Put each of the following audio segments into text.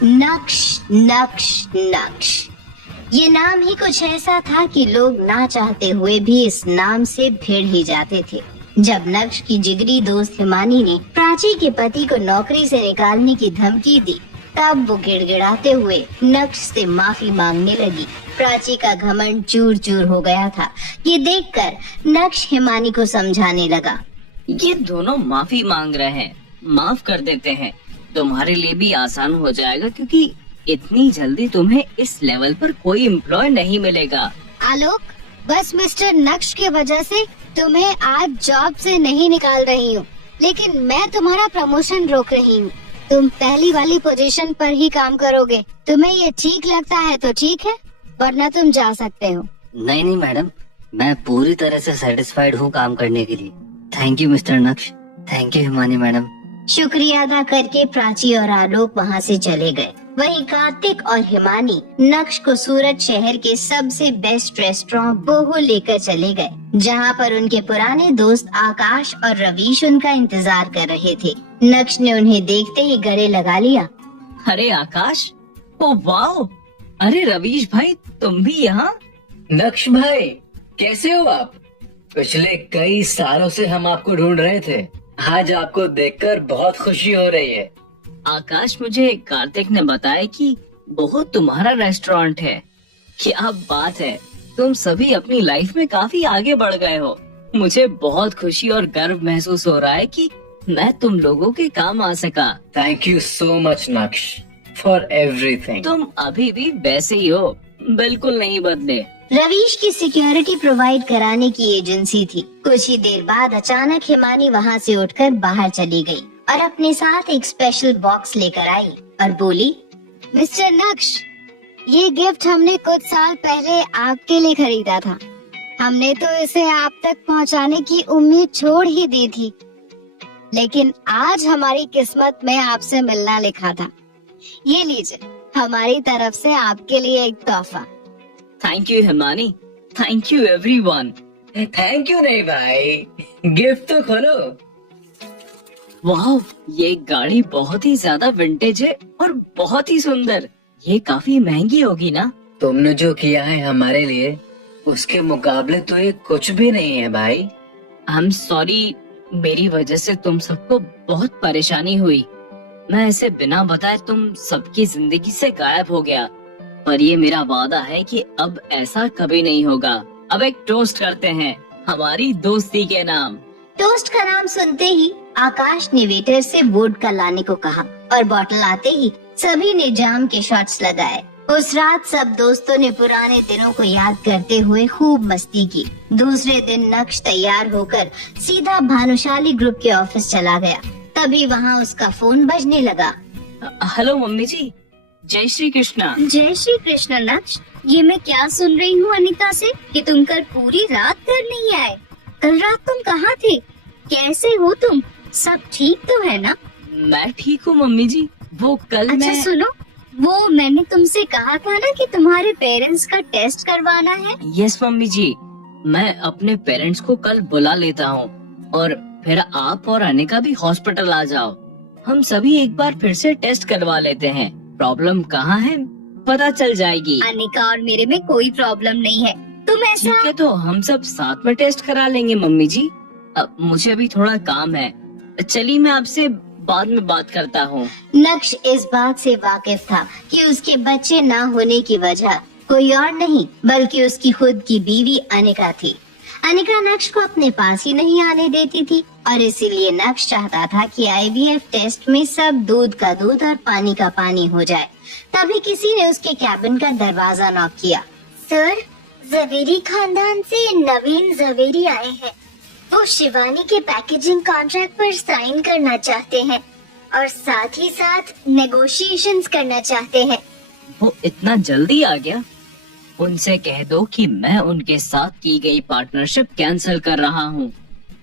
नक्श नक्श नक्श, ये नाम ही कुछ ऐसा था कि लोग ना चाहते हुए भी इस नाम से भिड़ ही जाते थे। जब नक्श की जिगरी दोस्त हिमानी ने प्राची के पति को नौकरी से निकालने की धमकी दी, तब वो गिड़गिड़ाते हुए नक्श से माफी मांगने लगी। प्राची का घमंड चूर चूर हो गया था। ये देखकर नक्श हिमानी को समझाने लगा। ये दोनों माफी मांग रहे हैं, माफ कर देते हैं, तुम्हारे लिए भी आसान हो जाएगा, क्योंकि इतनी जल्दी तुम्हें इस लेवल पर कोई एम्प्लॉय नहीं मिलेगा। आलोक, बस मिस्टर नक्श की वजह से तुम्हें आज जॉब से नहीं निकाल रही हूँ, लेकिन मैं तुम्हारा प्रमोशन रोक रही हूँ। तुम पहली वाली पोजीशन पर ही काम करोगे। तुम्हें ये ठीक लगता है तो ठीक है, वरना तुम जा सकते हो। नहीं मैडम, मैं पूरी तरह से सेटिस्फाइड हूँ काम करने के लिए। थैंक यू मिस्टर नक्श, थैंक यू हिमानी मैडम। शुक्रिया अदा करके प्राची और आलोक वहाँ से चले गए। वहीं कार्तिक और हिमानी नक्श को सूरत शहर के सबसे बेस्ट रेस्टोरेंट बोहो लेकर चले गए, जहाँ पर उनके पुराने दोस्त आकाश और रवीश उनका इंतजार कर रहे थे। नक्श ने उन्हें देखते ही गले लगा लिया। अरे आकाश, ओ वाह! अरे रवीश भाई, तुम भी यहाँ? नक्श भाई, कैसे हो आप? पिछले कई सालों से हम आपको ढूंढ रहे थे। आज आपको देखकर बहुत खुशी हो रही है। आकाश, मुझे कार्तिक ने बताया कि बहुत तुम्हारा रेस्टोरेंट है। क्या बात है, तुम सभी अपनी लाइफ में काफी आगे बढ़ गए हो। मुझे बहुत खुशी और गर्व महसूस हो रहा है कि मैं तुम लोगों के काम आ सका। थैंक यू सो मच नक्श फॉर एवरीथिंग। तुम अभी भी वैसे ही हो, बिल्कुल नहीं बदले। रवीश की सिक्योरिटी प्रोवाइड कराने की एजेंसी थी। कुछ ही देर बाद अचानक हिमानी वहाँ से उठकर बाहर चली गई और अपने साथ एक स्पेशल बॉक्स लेकर आई और बोली, मिस्टर नक्श, ये गिफ्ट हमने कुछ साल पहले आपके लिए खरीदा था। हमने तो इसे आप तक पहुंचाने की उम्मीद छोड़ ही दी थी, लेकिन आज हमारी किस्मत में आपसे मिलना लिखा था। ये लीजिए, हमारी तरफ से आपके लिए एक तोहफा। Thank you Himani, thank you everyone. Thank you नहीं भाई, गिफ्ट तो खोलो। वाह, ये गाड़ी बहुत ही ज्यादा विंटेज है और बहुत ही सुंदर। ये काफी महंगी होगी ना? तुमने जो किया है हमारे लिए, उसके मुकाबले तो ये कुछ भी नहीं है भाई। आई एम सॉरी, मेरी वजह से तुम सबको बहुत परेशानी हुई। मैं ऐसे बिना बताए तुम सबकी जिंदगी से गायब हो गया, पर ये मेरा वादा है कि अब ऐसा कभी नहीं होगा। अब एक टोस्ट करते हैं हमारी दोस्ती के नाम। टोस्ट का नाम सुनते ही आकाश ने वेटर से वोडका लाने को कहा और बोतल आते ही सभी ने जाम के शॉट्स लगाए। उस रात सब दोस्तों ने पुराने दिनों को याद करते हुए खूब मस्ती की। दूसरे दिन नक्श तैयार होकर सीधा भानुशाली ग्रुप के ऑफिस चला गया। तभी वहाँ उसका फोन बजने लगा। हेलो मम्मी जी, जय श्री कृष्णा। जय श्री कृष्ण नक्श, ये मैं क्या सुन रही हूँ अनिता से कि तुम कल पूरी रात घर नहीं आए। कल रात तुम कहाँ थे? कैसे हो तुम? सब ठीक तो है ना? मैं ठीक हूँ मम्मी जी। वो कल अच्छा सुनो, वो मैंने तुमसे कहा था ना कि तुम्हारे पेरेंट्स का टेस्ट करवाना है। यस मम्मी जी, मैं अपने पेरेंट्स को कल बुला लेता हूँ और फिर आप और अनिका भी हॉस्पिटल आ जाओ। हम सभी एक बार फिर से टेस्ट करवा लेते हैं। प्रॉब्लम कहाँ है पता चल जाएगी। अनिका और मेरे में कोई प्रॉब्लम नहीं है। तुम ऐसा ठीक है, तो हम सब साथ में टेस्ट करा लेंगे मम्मी जी। अब मुझे अभी थोड़ा काम है, चलिए मैं आपसे बाद में बात करता हूँ। नक्श इस बात से वाकिफ था कि उसके बच्चे ना होने की वजह कोई और नहीं बल्कि उसकी खुद की बीवी अनिका थी। अनिका नक्श को अपने पास ही नहीं आने देती थी और इसीलिए नक्श चाहता था कि आईवीएफ टेस्ट में सब दूध का दूध और पानी का पानी हो जाए। तभी किसी ने उसके कैबिन का दरवाजा नॉक किया। सर, जवेरी खानदान से नवीन जवेरी आए हैं। वो शिवानी के पैकेजिंग कॉन्ट्रैक्ट पर साइन करना चाहते हैं और साथ ही साथ नेगोशिएशंस करना चाहते हैं। वो इतना जल्दी आ गया? उनसे कह दो कि मैं उनके साथ की गई पार्टनरशिप कैंसिल कर रहा हूँ।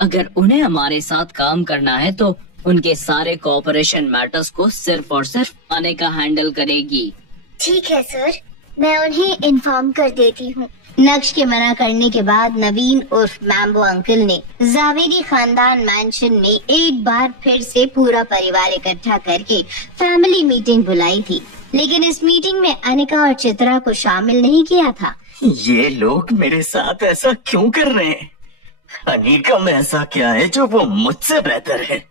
अगर उन्हें हमारे साथ काम करना है तो उनके सारे कोऑपरेशन मैटर्स को सिर्फ और सिर्फ अनिका हैंडल करेगी। ठीक है सर, मैं उन्हें इन्फॉर्म कर देती हूँ। नक्श के मना करने के बाद नवीन उर्फ मैम्बो अंकल ने जावेरी खानदान मैंशन में एक बार फिर से पूरा परिवार इकट्ठा करके फैमिली मीटिंग बुलाई थी। लेकिन इस मीटिंग में अनिका और चित्रा को शामिल नहीं किया था। ये लोग मेरे साथ ऐसा क्यों कर रहे हैं? अनिका में ऐसा क्या है जो वो मुझसे बेहतर है?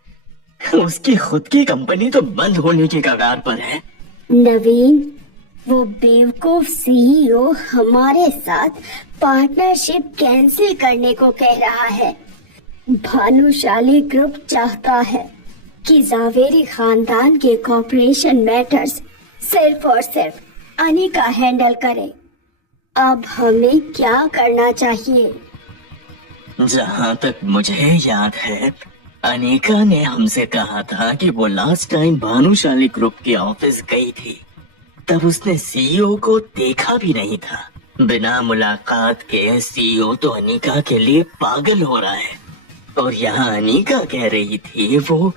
उसकी खुद की कंपनी तो बंद होने की कगार पर है। नवीन, वो बेवकूफ सीईओ हमारे साथ पार्टनरशिप कैंसिल करने को कह रहा है। भानुशाली ग्रुप चाहता है कि जावेरी खानदान के कॉर्पोरेशन मैटर्स सिर्फ और सिर्फ अनिका हैंडल करे। अब हमें क्या करना चाहिए? जहाँ तक मुझे याद है, अनिका ने हमसे कहा था कि वो लास्ट टाइम भानुशाली ग्रुप के ऑफिस गई थी, तब उसने सीईओ को देखा भी नहीं था। बिना मुलाकात के सीईओ तो अनिका के लिए पागल हो रहा है, और यहाँ अनिका कह रही थी वो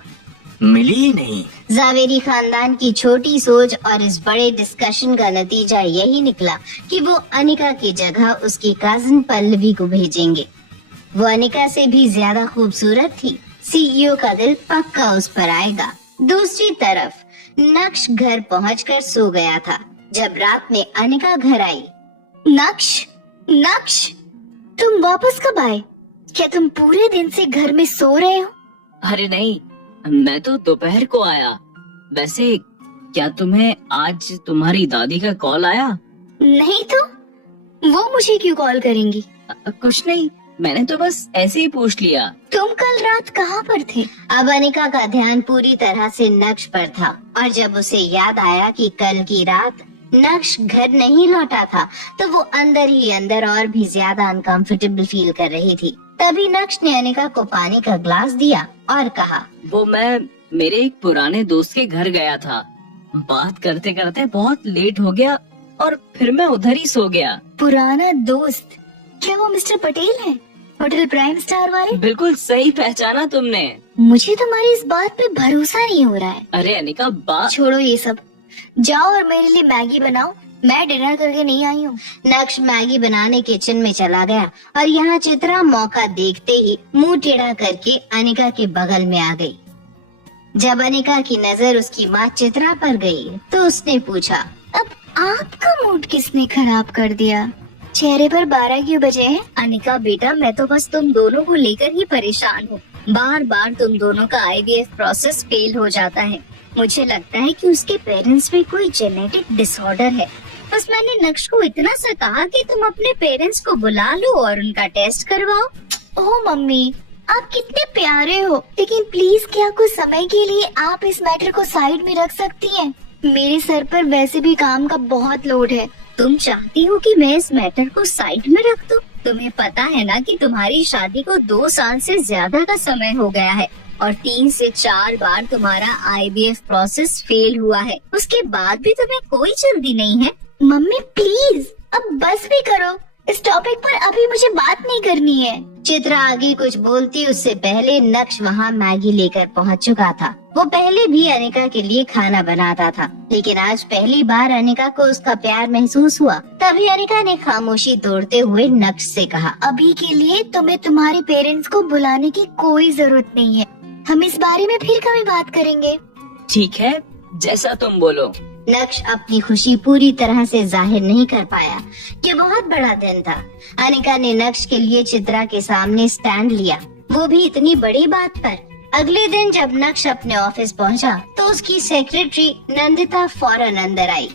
मिली ही नहीं। जावेरी खानदान की छोटी सोच और इस बड़े डिस्कशन का नतीजा यही निकला कि वो अनिका की जगह उसकी कजिन पल्लवी को भेजेंगे। वो अनिका से भी ज्यादा खूबसूरत थी। सीईओ का दिल पक्का उस पर आएगा। दूसरी तरफ नक्श घर पहुंचकर सो गया था। जब रात में अनिका घर आई। नक्श, तुम वापस कब आए? क्या तुम पूरे दिन से घर में सो रहे हो? अरे नहीं, मैं तो दोपहर को आया। वैसे क्या तुम्हें आज तुम्हारी दादी का कॉल आया? नहीं तो वो मुझे क्यों कॉल करेंगी? कुछ नहीं, मैंने तो बस ऐसे ही पूछ लिया। तुम कल रात कहाँ पर थे? अब अनिका का ध्यान पूरी तरह से नक्श पर था, और जब उसे याद आया कि कल की रात नक्श घर नहीं लौटा था, तो वो अंदर ही अंदर और भी ज्यादा अनकंफर्टेबल फील कर रही थी। तभी नक्श ने अनिका को पानी का ग्लास दिया और कहा, वो मैं मेरे एक पुराने दोस्त के घर गया था। बात करते करते बहुत लेट हो गया और फिर मैं उधर ही सो गया। पुराना दोस्त? क्या वो मिस्टर पटेल है, होटल प्राइम स्टार वाले? बिल्कुल सही पहचाना तुमने। मुझे तुम्हारी इस बात पे भरोसा नहीं हो रहा है। अरे अनिका, बात छोड़ो ये सब, जाओ और मेरे लिए मैगी बनाओ। मैं डिनर करके नहीं आई हूँ। नक्श मैगी बनाने किचन में चला गया और यहाँ चित्रा मौका देखते ही मुंह टेढ़ा करके अनिका के बगल में आ गई। जब अनिका की नजर उसकी माँ चित्रा पर गई तो उसने पूछा, अब आपका मूड किसने खराब कर दिया? चेहरे पर 12 क्यों बजे हैं? अनिका बेटा, मैं तो बस तुम दोनों को लेकर ही परेशान हूँ। बार बार तुम दोनों का IVF प्रोसेस फेल हो जाता है। मुझे लगता है कि उसके पेरेंट्स में कोई जेनेटिक डिसऑर्डर है। बस मैंने नक्श को इतना सा कहा कि तुम अपने पेरेंट्स को बुला लो और उनका टेस्ट करवाओ। ओह मम्मी, आप कितने प्यारे हो, लेकिन प्लीज क्या कुछ समय के लिए आप इस मैटर को साइड में रख सकती हैं? मेरे सर पर वैसे भी काम का बहुत लोड है। तुम चाहती हो कि मैं इस मैटर को साइड में रख दूं? तुम्हें पता है ना कि तुम्हारी शादी को 2 साल से ज्यादा का समय हो गया है और 3 से 4 बार तुम्हारा IVF प्रोसेस फेल हुआ है। उसके बाद भी तुम्हें कोई जल्दी नहीं है। मम्मी प्लीज अब बस भी करो, इस टॉपिक पर अभी मुझे बात नहीं करनी है। चित्रा आगे कुछ बोलती उससे पहले नक्श वहाँ मैगी लेकर पहुँच चुका था। वो पहले भी अनिका के लिए खाना बनाता था, लेकिन आज पहली बार अनिका को उसका प्यार महसूस हुआ। तभी अनिका ने खामोशी तोड़ते हुए नक्श से कहा, अभी के लिए तुम्हें तुम्हारे पेरेंट्स को बुलाने की कोई जरूरत नहीं है। हम इस बारे में फिर कभी बात करेंगे। ठीक है, जैसा तुम बोलो। नक्श अपनी खुशी पूरी तरह से जाहिर नहीं कर पाया। ये बहुत बड़ा दिन था। अनिका ने नक्श के लिए चित्रा के सामने स्टैंड लिया, वो भी इतनी बड़ी बात पर। अगले दिन जब नक्श अपने ऑफिस पहुंचा, तो उसकी सेक्रेटरी नंदिता फौरन अंदर आई।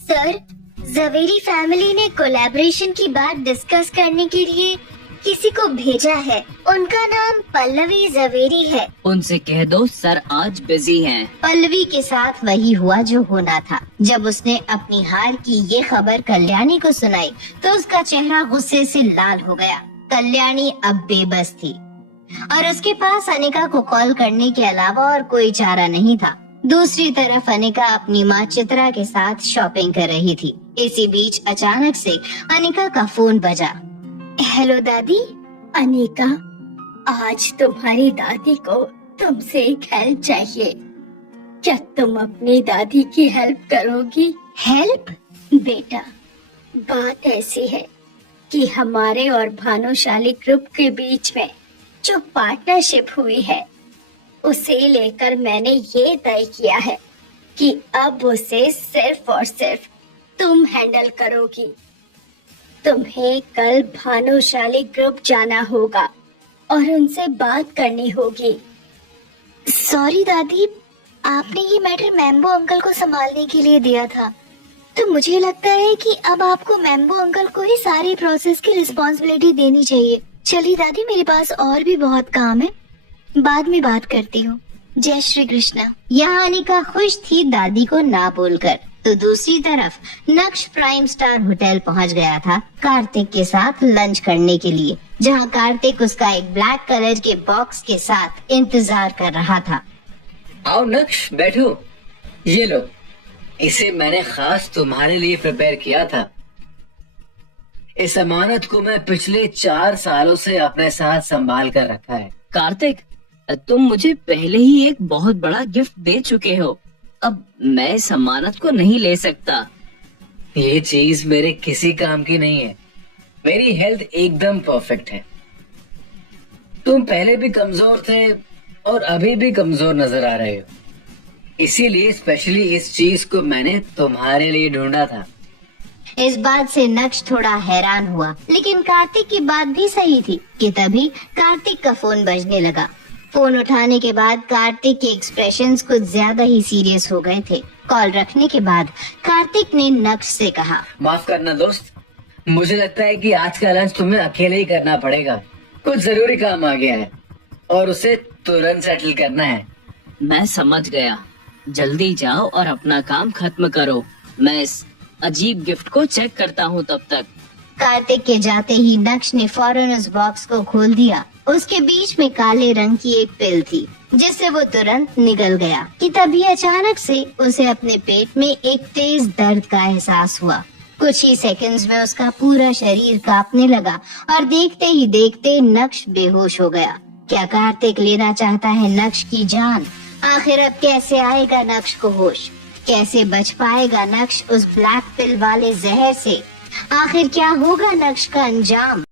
सर, जवेरी फैमिली ने कोलैबोरेशन की बात डिस्कस करने के लिए किसी को भेजा है। उनका नाम पल्लवी जवेरी है। उनसे कह दो सर आज बिजी हैं। पल्लवी के साथ वही हुआ जो होना था। जब उसने अपनी हार की ये खबर कल्याणी को सुनाई, तो उसका चेहरा गुस्से से लाल हो गया। कल्याणी अब बेबस थी और उसके पास अनिका को कॉल करने के अलावा और कोई चारा नहीं था। दूसरी तरफ अनिका अपनी माँ चित्रा के साथ शॉपिंग कर रही थी। इसी बीच अचानक से अनिका का फोन बजा। हेलो दादी। अनिका, आज तुम्हारी दादी को तुमसे एक हेल्प चाहिए। क्या तुम अपनी दादी की हेल्प करोगी? हेल्प? बेटा, बात ऐसी है कि हमारे और भानुशाली ग्रुप के बीच में जो पार्टनरशिप हुई है, उसे लेकर मैंने ये तय किया है कि अब उसे सिर्फ और सिर्फ तुम हैंडल करोगी। तुम्हें कल भानुशाली ग्रुप जाना होगा और उनसे बात करनी होगी। सॉरी दादी, आपने ये मैटर मैम्बो अंकल को संभालने के लिए दिया था, तो मुझे लगता है कि अब आपको मैम्बो अंकल को ही सारी प्रोसेस की रिस्पॉन्सिबिलिटी देनी चाहिए। चलिए दादी, मेरे पास और भी बहुत काम है, बाद में बात करती हूँ। जय श्री कृष्णा। यहाँ अनिका खुश थी दादी को ना बोलकर, तो दूसरी तरफ नक्श प्राइम स्टार होटल पहुँच गया था कार्तिक के साथ लंच करने के लिए, जहाँ कार्तिक उसका एक ब्लैक कलर के बॉक्स के साथ इंतजार कर रहा था। आओ नक्श, बैठो। ये लो, इसे मैंने खास तुम्हारे लिए प्रिपेयर किया था। इस अमानत को मैं पिछले 4 सालों से अपने साथ संभाल कर रखा है। कार्तिक, तुम मुझे पहले ही एक बहुत बड़ा गिफ्ट दे चुके हो, अब मैं इस अमानत को नहीं ले सकता। ये चीज मेरे किसी काम की नहीं है। मेरी हेल्थ एकदम परफेक्ट है। तुम पहले भी कमजोर थे और अभी भी कमजोर नजर आ रहे हो, इसीलिए स्पेशली इस चीज को मैंने तुम्हारे लिए ढूंढा था। इस बात से नक्श थोड़ा हैरान हुआ, लेकिन कार्तिक की बात भी सही थी कि तभी कार्तिक का फोन बजने लगा। फोन उठाने के बाद कार्तिक के एक्सप्रेशंस कुछ ज्यादा ही सीरियस हो गए थे। कॉल रखने के बाद कार्तिक ने नक्श से कहा, माफ करना दोस्त, मुझे लगता है कि आज का लंच तुम्हें अकेले ही करना पड़ेगा। कुछ जरूरी काम आ गया है और उसे तुरंत सेटल करना है। मैं समझ गया, जल्दी जाओ और अपना काम खत्म करो। मैं इस अजीब गिफ्ट को चेक करता हूँ तब तक। कार्तिक के जाते ही नक्श ने फौरन उस बॉक्स को खोल दिया। उसके बीच में काले रंग की एक पिल थी, जिससे वो तुरंत निगल गया कि तभी अचानक से उसे अपने पेट में एक तेज दर्द का एहसास हुआ। कुछ ही सेकंड्स में उसका पूरा शरीर कांपने लगा और देखते ही देखते नक्श बेहोश हो गया। क्या कार्तिक लेना चाहता है नक्श की जान? आखिर अब कैसे आएगा नक्श को होश? कैसे बच पाएगा नक्श उस ब्लैक पिल वाले जहर से? आखिर क्या होगा नक्श का अंजाम?